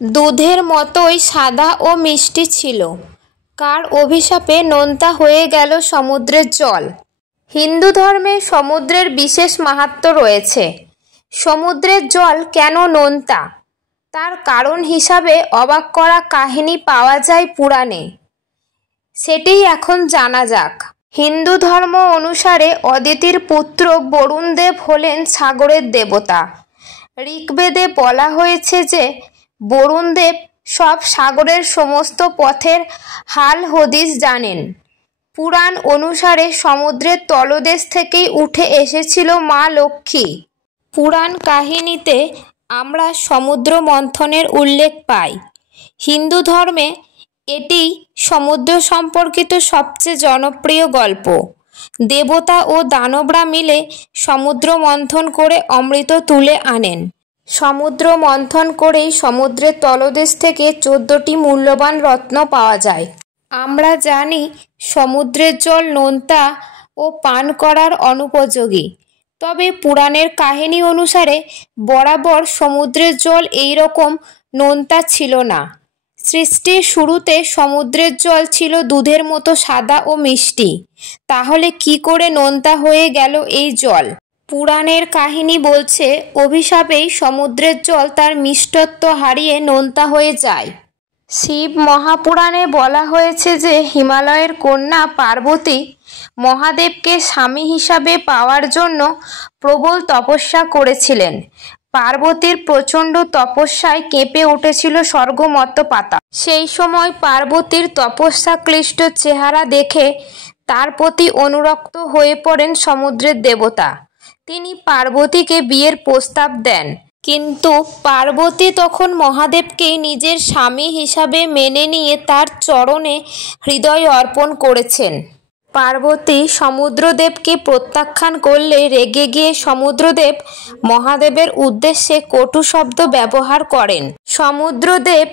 দুধের মতোই সাদা ও মিষ্টি ছিল। কার অভিশাপে নোনতা হয়ে গেল সমুদ্রের জল? হিন্দু ধর্মে সমুদ্রের বিশেষ মাহাত্ম্য রয়েছে। সমুদ্রের জল কেন নোনতা, তার কারণ হিসাবে অবাক করা কাহিনী পাওয়া যায় পুরাণে। সেটিই এখন জানা যাক। হিন্দু ধর্ম অনুসারে অদিতির পুত্র বরুণদেব হলেন সাগরের দেবতা। ঋগ্বেদে বলা হয়েছে যে বরুণদেব সব সাগরের সমস্ত পথের হাল হদিস জানেন। পুরাণ অনুসারে সমুদ্রের তলদেশ থেকেই উঠে এসেছিল মা লক্ষ্মী। পুরাণ কাহিনীতে আমরা সমুদ্র মন্থনের উল্লেখ পাই। হিন্দু ধর্মে এটি সমুদ্র সম্পর্কিত সবচেয়ে জনপ্রিয় গল্প। দেবতা ও দানবরা মিলে সমুদ্র মন্থন করে অমৃত তুলে আনেন। সমুদ্র মন্থন করেই সমুদ্রের তলদেশ থেকে 14টি মূল্যবান রত্ন পাওয়া যায়। আমরা জানি সমুদ্রের জল নোনতা ও পান করার অনুপযোগী। তবে পুরাণের কাহিনী অনুসারে বরাবর সমুদ্রের জল এই রকম নোনতা ছিল না। সৃষ্টির শুরুতে সমুদ্রের জল ছিল দুধের মতো সাদা ও মিষ্টি। তাহলে কি করে নোনতা হয়ে গেল এই জল? পুরাণের কাহিনী বলছে অভিশাপেই সমুদ্রের জল তার মিষ্টত্ব হারিয়ে নোনতা হয়ে যায়। শিব মহাপুরাণে বলা হয়েছে যে হিমালয়ের কন্যা পার্বতী মহাদেবকে স্বামী হিসাবে পাওয়ার জন্য প্রবল তপস্যা করেছিলেন। পার্বতীর প্রচণ্ড তপস্যায় কেঁপে উঠেছিল স্বর্গমত্ত পাতাল। সেই সময় পার্বতীর তপস্যাক্লিষ্ট চেহারা দেখে তার প্রতি অনুরক্ত হয়ে পড়েন সমুদ্রের দেবতা। তিনি পার্বতীকে বিয়ের প্রস্তাব দেন, কিন্তু পার্বতী তখন মহাদেবকেই নিজের স্বামী হিসাবে মেনে নিয়ে তার চরণে হৃদয় অর্পণ করেছেন। পার্বতী সমুদ্রদেবকে প্রত্যাখ্যান করলে রেগে গিয়ে সমুদ্রদেব মহাদেবের উদ্দেশ্যে কটু শব্দ ব্যবহার করেন। সমুদ্রদেব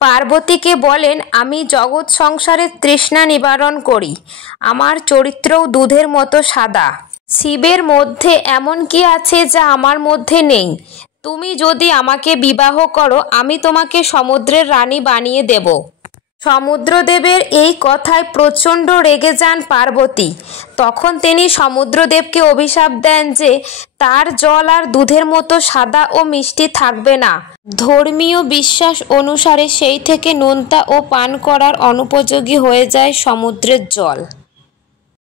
পার্বতীকে বলেন, আমি জগৎ সংসারের তৃষ্ণা নিবারণ করি, আমার চরিত্রও দুধের মতো সাদা। শিবের মধ্যে এমন কি আছে যা আমার মধ্যে নেই? তুমি যদি আমাকে বিবাহ করো আমি তোমাকে সমুদ্রের রানী বানিয়ে দেব। সমুদ্রদেবের এই কথায় প্রচণ্ড রেগে যান পার্বতী। তখন তিনি সমুদ্রদেবকে অভিশাপ দেন যে তার জল আর দুধের মতো সাদা ও মিষ্টি থাকবে না। ধর্মীয় বিশ্বাস অনুসারে সেই থেকে নোনতা ও পান করার অনুপযোগী হয়ে যায় সমুদ্রের জল।